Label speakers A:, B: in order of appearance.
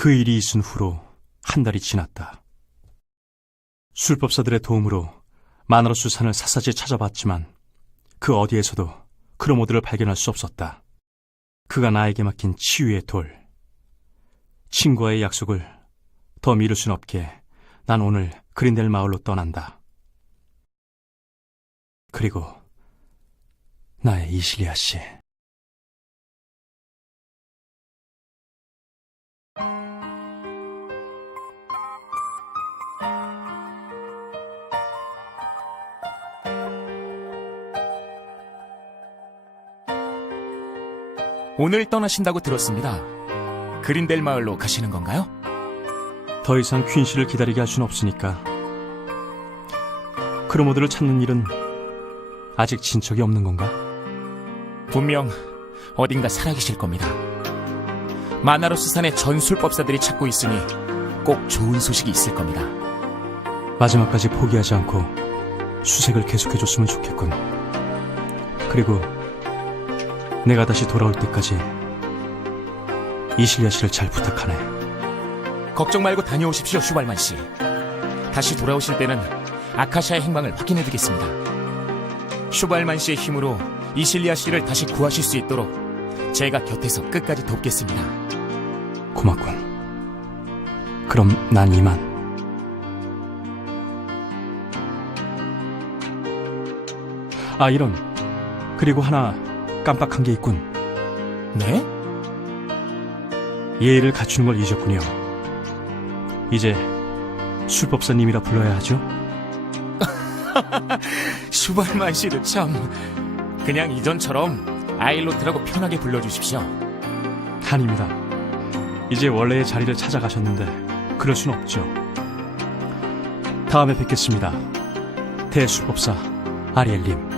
A: 그 일이 있은 후로 한 달이 지났다. 술법사들의 도움으로 마나로스 산을 샅샅이 찾아봤지만 그 어디에서도 크로모드를 발견할 수 없었다. 그가 나에게 맡긴 치유의 돌. 친구와의 약속을 더 미룰 순 없기에 난 오늘 그린델 마을로 떠난다. 그리고 나의 이실리아 씨.
B: 오늘 떠나신다고 들었습니다. 그린델 마을로 가시는 건가요?
A: 더 이상 퀸 씨를 기다리게 할순 없으니까. 크로모드를 찾는 일은 아직 진척이 없는 건가?
B: 분명 어딘가 살아계실 겁니다. 마나로 스 산의 전술법사들이 찾고 있으니 꼭 좋은 소식이 있을 겁니다.
A: 마지막까지 포기하지 않고 수색을 계속해줬으면 좋겠군. 그리고 내가 다시 돌아올 때까지 이실리아 씨를 잘 부탁하네.
B: 걱정 말고 다녀오십시오, 슈발만 씨. 다시 돌아오실 때는 아카시아의 행방을 확인해 두겠습니다. 슈발만 씨의 힘으로 이실리아 씨를 다시 구하실 수 있도록 제가 곁에서 끝까지 돕겠습니다.
A: 고맙군. 그럼 난 이만. 아, 이런. 그리고 하나 깜빡한 게 있군.
B: 네?
A: 예의를 갖추는 걸 잊었군요. 이제 술법사님이라 불러야 하죠?
B: 슈발만 씨도 참 그냥 이전처럼 아일로트라고 편하게 불러주십시오.
A: 아닙니다. 이제 원래의 자리를 찾아가셨는데 그럴 순 없죠. 다음에 뵙겠습니다. 대술법사 아리엘님.